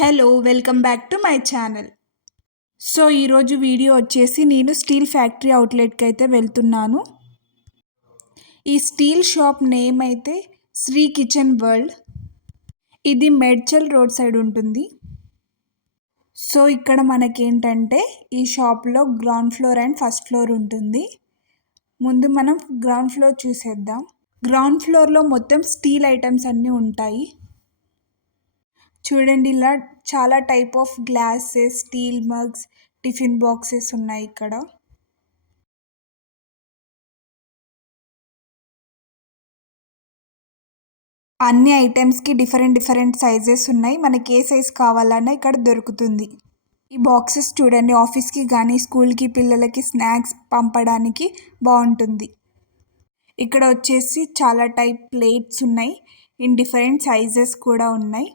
Hello welcome back to my channel. So ఈరోజు video వచ్చేసి నేను స్టీల్ ఫ్యాక్టరీ అవుట్లెట్కి అయితే వెళ్తున్నాను. ఈ స్టీల్ షాప్ నేమ్ అయితే శ్రీ కిచెన్ వరల్డ్. ఇది మేడ్చల్ రోడ్ సైడ్ ఉంటుంది. సో ఇక్కడ మనకేంటంటే ఈ షాప్లో ground floor and first floor ఉంటుంది. ముందు మనం గ్రౌండ్ ఫ్లోర్ చూసేద్దాం. గ్రౌండ్ ఫ్లోర్లో మొత్తం స్టీల్ ఐటమ్స్ అన్నీ ఉంటాయి. చూడండి, ఇలా చాలా type of glasses, steel mugs, tiffin boxes ఉన్నాయి ఇక్కడ. అన్ని ఐటమ్స్కి డిఫరెంట్ సైజెస్ ఉన్నాయి. మనకి ఏ సైజ్ కావాలన్నా ఇక్కడ దొరుకుతుంది. ఈ బాక్సెస్ చూడండి, ఆఫీస్కి కానీ స్కూల్కి పిల్లలకి స్నాక్స్ పంపడానికి బాగుంటుంది. ఇక్కడ వచ్చేసి చాలా టైప్ ప్లేట్స్ ఉన్నాయి. ఇన్ డిఫరెంట్ సైజెస్ కూడా ఉన్నాయి.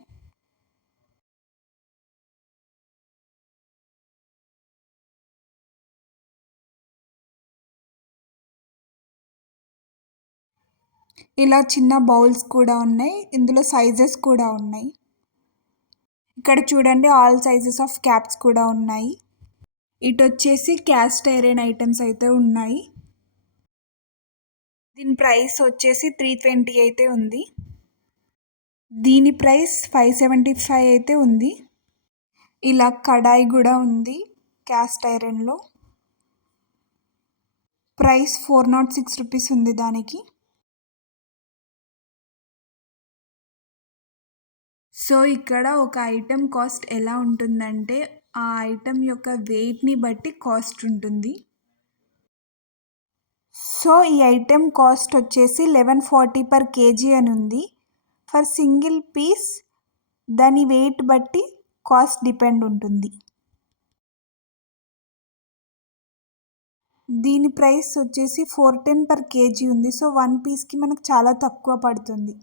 ఇలా చిన్న బౌల్స్ కూడా ఉన్నాయి. ఇందులో సైజెస్ కూడా ఉన్నాయి. ఇక్కడ చూడండి, ఆల్ సైజెస్ ఆఫ్ క్యాప్స్ కూడా ఉన్నాయి. ఇటు వచ్చేసి క్యాస్ట్ ఐరన్ ఐటమ్స్ అయితే ఉన్నాయి. దీని ప్రైస్ వచ్చేసి 320 అయితే ఉంది. దీని ప్రైస్ 575 అయితే ఉంది. ఇలా కడాయి కూడా ఉంది క్యాస్ట్ ఐరన్లో. ప్రైస్ 406 రూపీస్ ఉంది దానికి. సో ఇక్కడ ఒక ఐటెం కాస్ట్ ఎలా ఉంటుందంటే ఆ ఐటెం యొక్క వెయిట్ని బట్టి కాస్ట్ ఉంటుంది. సో ఈ ఐటెం కాస్ట్ వచ్చేసి 1140 పర్ కేజీ అని ఉంది. ఫర్ సింగిల్ పీస్ దాని వెయిట్ బట్టి కాస్ట్ డిపెండ్ ఉంటుంది. దీని ప్రైస్ వచ్చేసి 410 పర్ కేజీ ఉంది. సో 1 పీస్కి మనకు చాలా తక్కువ పడుతుంది.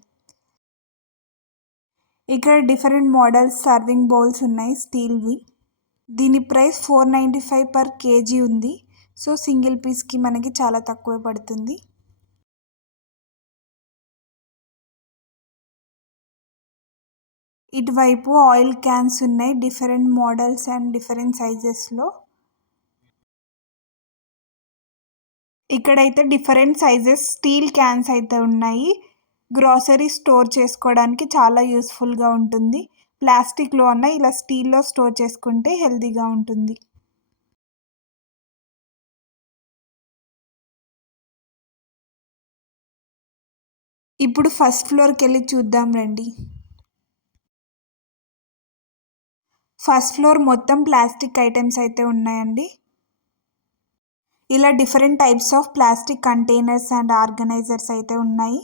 ఇక్కడ డిఫరెంట్ మోడల్స్ సర్వింగ్ బౌల్స్ ఉన్నాయి స్టీల్వి. దీని ప్రైస్ 495 పర్ కేజీ ఉంది. సో సింగిల్ పీస్కి మనకి చాలా తక్కువ పడుతుంది. ఇటువైపు ఆయిల్ క్యాన్స్ ఉన్నాయి డిఫరెంట్ మోడల్స్ అండ్ డిఫరెంట్ సైజెస్లో. ఇక్కడైతే డిఫరెంట్ సైజెస్ స్టీల్ క్యాన్స్ అయితే ఉన్నాయి. గ్రాసరీ స్టోర్ చేసుకోవడానికి చాలా యూస్ఫుల్గా ఉంటుంది. ప్లాస్టిక్లో అన్న ఇలా స్టీల్లో స్టోర్ చేసుకుంటే హెల్తీగా ఉంటుంది. ఇప్పుడు ఫస్ట్ ఫ్లోర్కి వెళ్ళి చూద్దాం రండి. ఫస్ట్ ఫ్లోర్ మొత్తం ప్లాస్టిక్ ఐటమ్స్ అయితే ఉన్నాయండి. ఇలా different types of plastic containers and organisers అయితే ఉన్నాయి.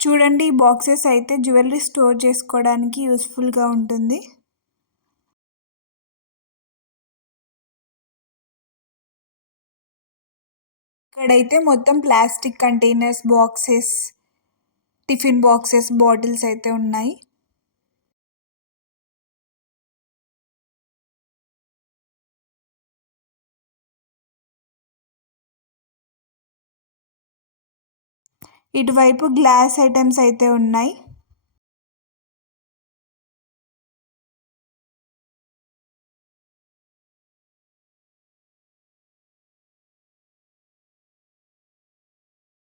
చూడండి, ఈ బాక్సెస్ అయితే జ్యువెలరీ స్టోర్ చేసుకోవడానికి యూస్ఫుల్గా ఉంటుంది. ఇక్కడైతే మొత్తం plastic containers, boxes, tiffin boxes, bottles అయితే ఉన్నాయి. ఇటువైపు గ్లాస్ ఐటమ్స్ అయితే ఉన్నాయి.